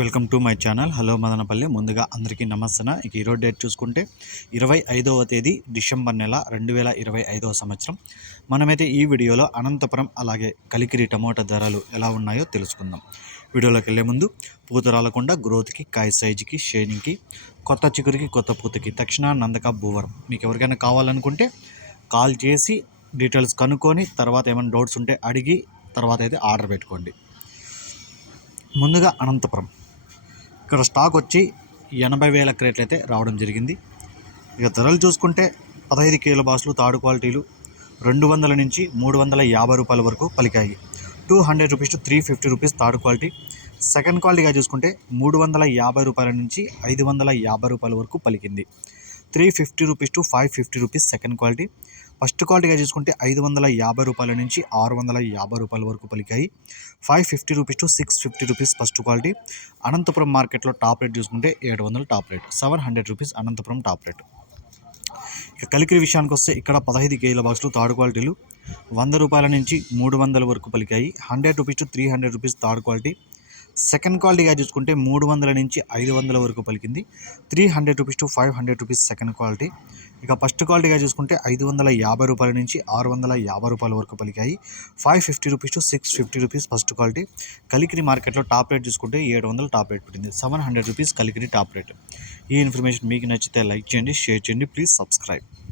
Welcome to my channel. Hello Madanapalle. ముందుగా అందరికీ నమస్తే ఇక ఈరోజు డేట్ చూసుకుంటే ఇరవై ఐదవ తేదీ డిసెంబర్ నెల రెండు వేల ఇరవై ఐదవ సంవత్సరం. మనమైతే ఈ వీడియోలో అనంతపురం అలాగే కలికిరి టమోటా ధరలు ఎలా ఉన్నాయో తెలుసుకుందాం. వీడియోలోకి వెళ్ళే ముందు పూత రాలకుండా గ్రోత్కి కాయ సైజుకి షేనింగ్కి కొత్త చిగురికి కొత్త పూతకి తక్షణ నందక భూవరం. మీకు ఎవరికైనా కావాలనుకుంటే కాల్ చేసి డీటెయిల్స్ కనుక్కొని తర్వాత ఏమైనా డౌట్స్ ఉంటే అడిగి తర్వాత అయితే ఆర్డర్ పెట్టుకోండి. ముందుగా అనంతపురం. ఇక్కడ స్టాక్ వచ్చి ఎనభై వేల క్రేట్లు అయితే రావడం జరిగింది. ఇక ధరలు చూసుకుంటే పదహైదు కేల బాసులు తాడు క్వాలిటీలు రెండు వందల నుంచి మూడు వందల యాభై రూపాయల వరకు పలికాయి. Two hundred rupees to three fifty rupees third quality. Second క్వాలిటీగా చూసుకుంటే మూడు వందల యాభై రూపాయల నుంచి ఐదు వందల యాభై రూపాయల వరకు పలికింది. Three fifty rupees to five fifty rupees second quality. First క్వాలిటీగా చూసుకుంటే ఐదు వందల యాభై రూపాయల నుంచి ఆరు వందల యాభై రూపాయల వరకు పలికాయి. Five fifty rupees to six fifty rupees first quality Anantapur మార్కెట్లో టాప్ రేట్ చూసుకుంటే ఏడు వందల top rate. Seven hundred rupees Anantapur top rate. ఇక కలికిరి విషయానికి వస్తే ఇక్కడ పదహైదు కేజీల బాక్సులు థర్డ్ క్వాలిటీలు. వంద రూపాయల నుంచి మూడు వందల వరకు పలికాయి. Hundred rupees to three hundred rupees third quality second క్వాలిటీగా చూసుకుంటే మూడు వందల నుంచి ఐదు వందల వరకు పలికింది. Three hundred rupees to five hundred rupees second quality. ఇక ఫస్ట్ క్వాలిటీగా చూసుకుంటే ఐదు వందల యాభై రూపాయల నుంచి ఆరు వందల యాభై రూపాయల వరకు పలికాయి. Five fifty rupees to six fifty rupees first quality. Kalikiri మార్కెట్లో టాప్ రేట్ చూసుకుంటే ఏడు వందల టాప్ రేట్ పెట్టింది. Seven hundred rupees Kalikiri top rate. ఈ ఇన్ఫర్మేషన్ మీకు నచ్చితే లైక్ చేయండి షేర్ చేయండి. Please subscribe.